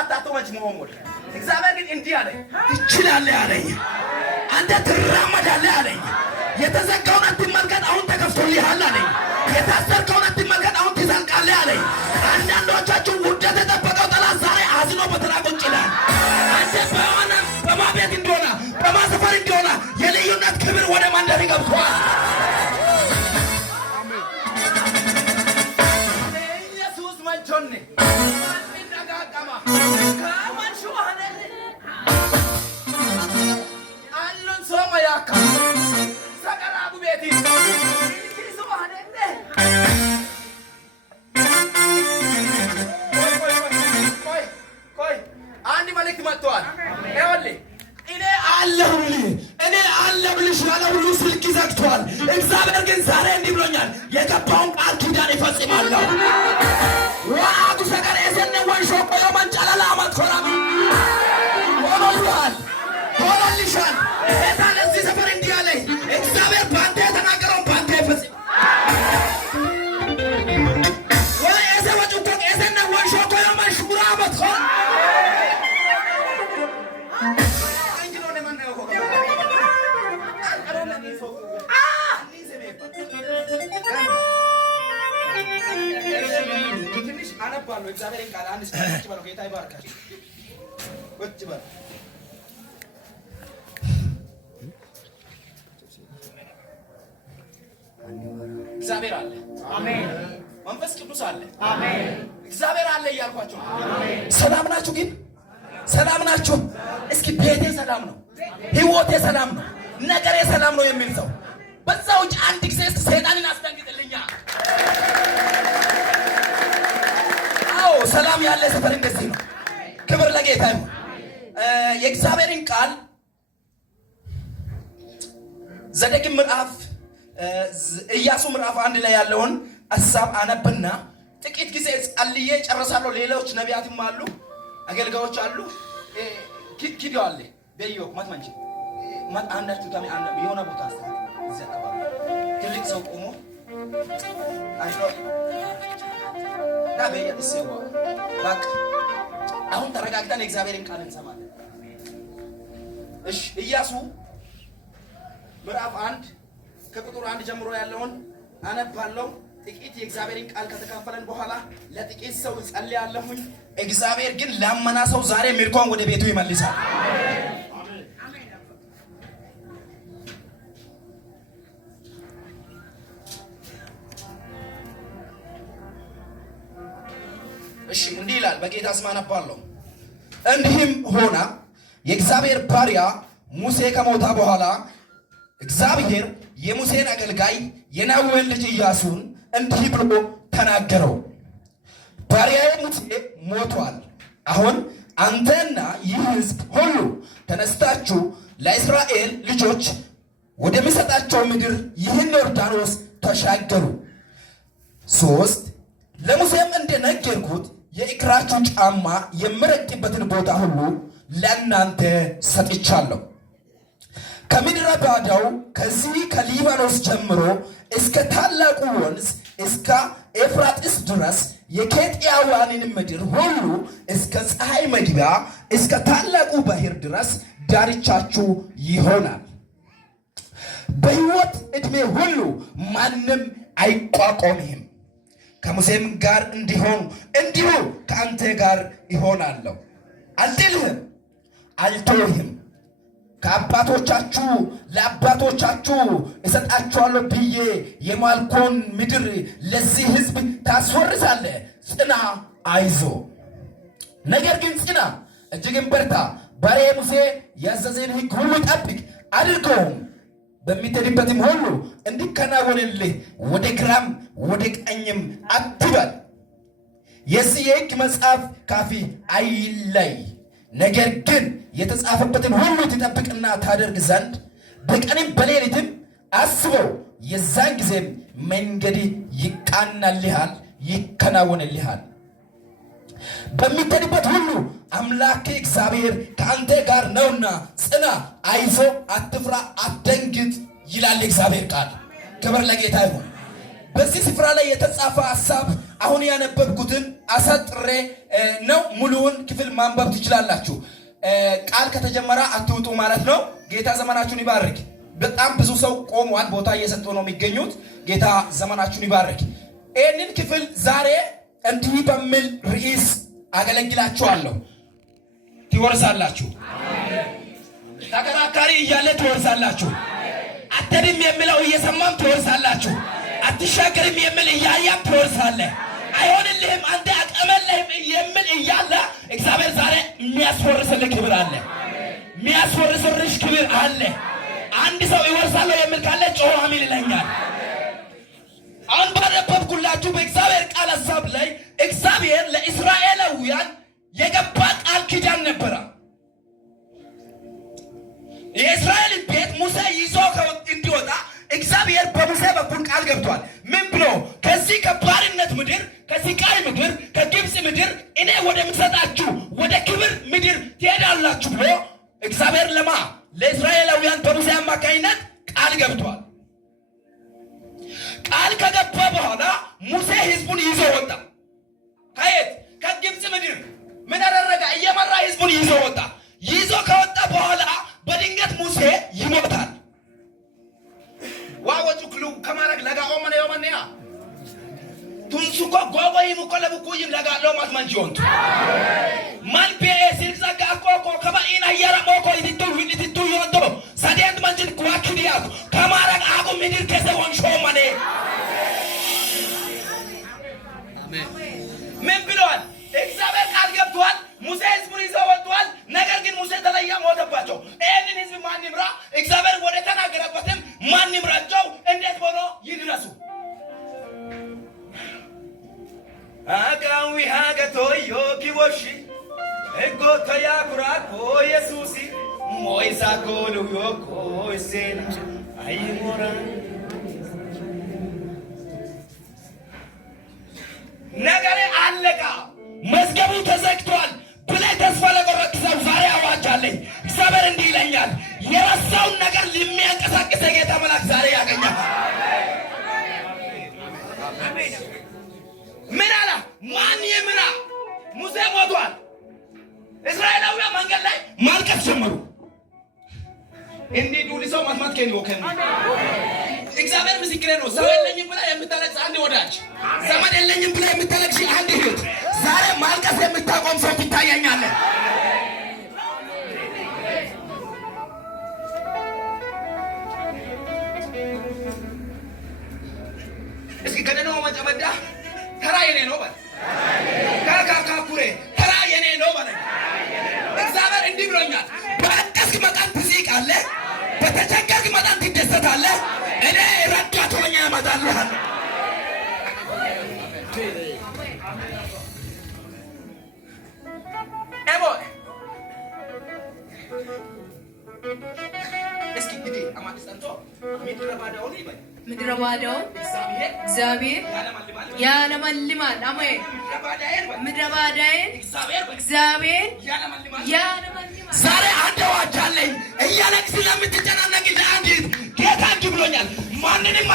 አታቶ መጅሞም ወደ እግዚአብሔር ግን እንዲህ አለኝ ትችላለህ አለኝ አንተ ትራመዳለህ አለኝ የተዘጋውን አትመልከት አሁን ተከፍቶልሃል አለኝ የታሰርከውን አትመልከት አሁን ትዘልቃለህ አለኝ አንዳንዶቻችሁ ውርደት የተጠበቀው ጠላት ዛሬ አዝኖ በተራቆጭ ይላል አንተ በማቤት እንደሆነ በማሰፈር እንደሆነ የልዩነት ክብር ወደ መንደር ገብቷል ኢየሱስ መንቾኔ እግዚአብሔር ግን ዛሬ እንዲህ ብሎኛል የገባውን ቃል ኪዳን ይፈጽማለሁ ወአጉ ሰቀረ የሰነ ወንሾ ቆዮ መንጫላላ አማትኮራም ሆኖልሃል ሆኖልሻል ጌታን እዚህ ሰፈር እንዲህ አለኝ እግዚአብሔር ባንተ የተናገረውን ባንተ ይፈጽም ወይ የሰወጭ እኮ የሰነ ወንሾ ቆዮ መንሹራ አማትኮራ አነባለሁ እግዚአብሔርን ቃል አንድ ስንት ባለው ጌታ ይባርካችሁ ወጭ ባል እግዚአብሔር አለ አሜን መንፈስ ቅዱስ አለ አሜን እግዚአብሔር አለ እያልኳችሁ አሜን ሰላም ናችሁ ግን ሰላም ናችሁ እስኪ ቤቴ ሰላም ነው ህይወቴ ሰላም ነው ነገሬ ሰላም ነው የሚል ሰው በዛው አንድ ጊዜ ሰይጣንን አስደንግጥልኛ ሰላም ያለ ሰፈር እንደዚህ ነው ክብር ለጌታ ይሁን የእግዚአብሔርን ቃል ዘዳግም ምዕራፍ ኢያሱ ምዕራፍ 1 ላይ ያለውን ሐሳብ አነብና ጥቂት ጊዜ ጸልዬ ጨርሳለሁ ሌሎች ነቢያትም አሉ አገልጋዮች አሉ ኪዶ አለ በዮ ማትማንቺ አንዳችሁ ጋር የሆነ ቦታ አስተካክሉ ትልቅ ሰው ቆሞ አይቶ ታበየ ተሰዋ ባክ አሁን ተረጋግተን እግዚአብሔርን ቃል እንሰማለን እሺ ኢያሱ ምዕራፍ 1 ከቁጥር 1 ጀምሮ ያለውን አነባለሁ ጥቂት የእግዚአብሔርን ቃል ከተካፈለን በኋላ ለጥቂት ሰው ጸልያለሁኝ እግዚአብሔር ግን ላመና ሰው ዛሬ ምርኮን ወደ ቤቱ ይመልሳል እሺ እንዲህ ይላል በጌታ ስም አነባለሁ እንዲህም ሆነ የእግዚአብሔር ባሪያ ሙሴ ከሞተ በኋላ እግዚአብሔር የሙሴን አገልጋይ የናዌን ልጅ ኢያሱን እንዲህ ብሎ ተናገረው ባሪያዬ ሙሴ ሞቷል አሁን አንተና ይህ ሕዝብ ሁሉ ተነስታችሁ ለእስራኤል ልጆች ወደሚሰጣቸው ምድር ይህን ዮርዳኖስ ተሻገሩ 3 ለሙሴም እንደነገርኩት የእግራችሁ ጫማ የምረግጥበትን ቦታ ሁሉ ለእናንተ ሰጥቻለሁ ከምድረ ባዳው ከዚህ ከሊባኖስ ጀምሮ እስከ ታላቁ ወንዝ እስከ ኤፍራጥስ ድረስ የኬጢያውያንን ምድር ሁሉ እስከ ፀሐይ መግቢያ እስከ ታላቁ ባህር ድረስ ዳርቻችሁ ይሆናል በሕይወት ዕድሜ ሁሉ ማንም አይቋቋምህም ከሙሴም ጋር እንዲሁ ከአንተ ጋር ይሆናለሁ አልጥልህም አልተውህም ከአባቶቻችሁ ለአባቶቻችሁ እሰጣችኋለሁ ብዬ የማልኮን ምድር ለዚህ ሕዝብ ታስወርሳለህ ጽና አይዞ ነገር ግን ጽና እጅግም በርታ ባሪያዬ ሙሴ ያዘዘህን ሕግ ሁሉ ጠብቅ አድርገውም በሚትሄድበትም ሁሉ እንዲከናወንልህ ወደ ግራም ወደ ቀኝም አትበል የዚህ የሕግ መጽሐፍ ካፊ አይለይ ነገር ግን የተጻፈበትን ሁሉ ትጠብቅና ታደርግ ዘንድ በቀንም በሌሊትም አስበው የዛን ጊዜም መንገድ ይቃናልሃል ይከናወንልሃል በሚትሄድበት ሁሉ አምላክ እግዚአብሔር ከአንተ ጋር ነውና ጽና አይዞ አትፍራ አትደንግጥ ይላል እግዚአብሔር ቃል ክብር ለጌታ ይሁን በዚህ ስፍራ ላይ የተጻፈ ሐሳብ አሁን ያነበብኩትን አሳጥሬ ነው። ሙሉውን ክፍል ማንበብ ትችላላችሁ። ቃል ከተጀመረ አትውጡ ማለት ነው። ጌታ ዘመናችሁን ይባርክ። በጣም ብዙ ሰው ቆሟል፣ ቦታ እየሰጡ ነው የሚገኙት። ጌታ ዘመናችሁን ይባርክ። ይህንን ክፍል ዛሬ እንዲህ በሚል ርዕስ አገለግላችኋለሁ። ትወርሳላችሁ። ተከራካሪ እያለ ትወርሳላችሁ። አትድም የሚለው እየሰማም ትወርሳላችሁ። አትሻገርም የሚል እያያም ትወርሳለህ። አይሆንልህም አንተ አቀመለህም የሚል እያለ እግዚአብሔር ዛሬ የሚያስወርስልህ ክብር አለ። የሚያስወርስልሽ ክብር አለ። አንድ ሰው ይወርሳለሁ የሚል ካለ ጮህ አሜን ይለኛል። አሁን ባነበብኩላችሁ በእግዚአብሔር ቃል ሐሳብ ላይ እግዚአብሔር ለእስራኤላውያን የገባ ቃል ኪዳን ነበረ። የእስራኤል ቤት ሙሴ ይዞ እንዲወጣ እግዚአብሔር በሙሴ በኩል ቃል ገብቷል። ምን ብሎ? ከዚህ ከባርነት ምድር፣ ከስቃይ ምድር፣ ከግብፅ ምድር እኔ ወደምሰጣችሁ ወደ ክብር ምድር ትሄዳላችሁ ብሎ እግዚአብሔር ለእስራኤላውያን በሙሴ አማካኝነት ቃል ገብቷል። ቃል ከገባ በኋላ ሙሴ ህዝቡን ይዞ ወጣ። ከየት? ከግብፅ ምድር። ምን አደረገ? እየመራ ህዝቡን ይዞ ወጣ። ይዞ ከወጣ በኋላ በድንገት ሙሴ ይሞታል። ዋወጡ ክሉ ከማረግ ለጋኦ ማነ የማነያ ቱንሱኮ ጎጎይ ሙኮለ ቡኩይም ለጋሎ ማትማንጆንቱ ማን ቢኤሲል ዘጋቆቆ ከባኢና ያራሞኮ ይዲቱ ይወንዶ ሳዲያት ማንጅል ጓክዲያኩ ከማረግ አቁ ምድር ከሰውን ሾማኔ አሜን። ምን ብለዋል? እግዚአብሔር ቃል ገብቷል። ሙሴ ህዝቡን ይዘው ወጥቷል። ነገር ግን ሙሴ ተለያ ሞተባቸው። ይህንን ህዝብ ማን ይምራ? እግዚአብሔር ወደ ተናገረበትም ማን ይምራቸው? እንዴት ሆኖ ይድረሱ? አቃዊ ሀገቶዮ ኪቦሺ እጎቶያ ኩራኮ ኢየሱሲ ሞይሳ ኮሉዮ ኮይሴና አይሞራ ነገሬ አለቃ መዝገቡ ተዘግቷል ብለህ ተስፋ ለቆረጥክ ሰው ዛሬ አዋጅ አለኝ። እግዚአብሔር እንዲህ ይለኛል፣ የረሳውን ነገር የሚያንቀሳቅስ የጌታ መልአክ ዛሬ ያገኛል። ምን አለ? ማን ይምራ? ሙሴ ሞቷል። እስራኤላውያን መንገድ ላይ ማልቀስ ጀመሩ። እንዲህ ዱሊ ሰው ማስማት ከኔ ወከን እግዚአብሔር ምስክሬ ነው። ሰው የለኝም ብላ የምታለቅስ አንድ ወዳጅ፣ ዘመድ የለኝም ብላ የምታለቅስ አንድ እህት ዛሬ ማልቀስ የምታቆም ሰው ትታየኛለህ። እስኪ ከደኖ መጨመዳ ተራ የኔ ነው በል። ካካካኩሬ ተራ የኔ ነው በል። እግዚአብሔር እንዲህ ብሎኛል፣ በለቀስክ መጠን ትስቃለህ፣ በተቸገርክ መጠን ትደሰታለህ። እኔ ረዳት ሆኜ እመጣልሃለሁ። ኤቦ እስኪ እንግዲህ አማንስታንቶ ምድረ ባዳውን ይበል። ምድረ ባዳውን እግዚአብሔር ያለመልማል። አሜን። ምድረ ባዳዬን እግዚአብሔር ያለመልማል። ዛሬ አንድ አዋጅ አለኝ። እያለቅስ ለምትጨናነቅ ለአንዲት ጌታ እንዲህ ብሎኛል፣ ማንንም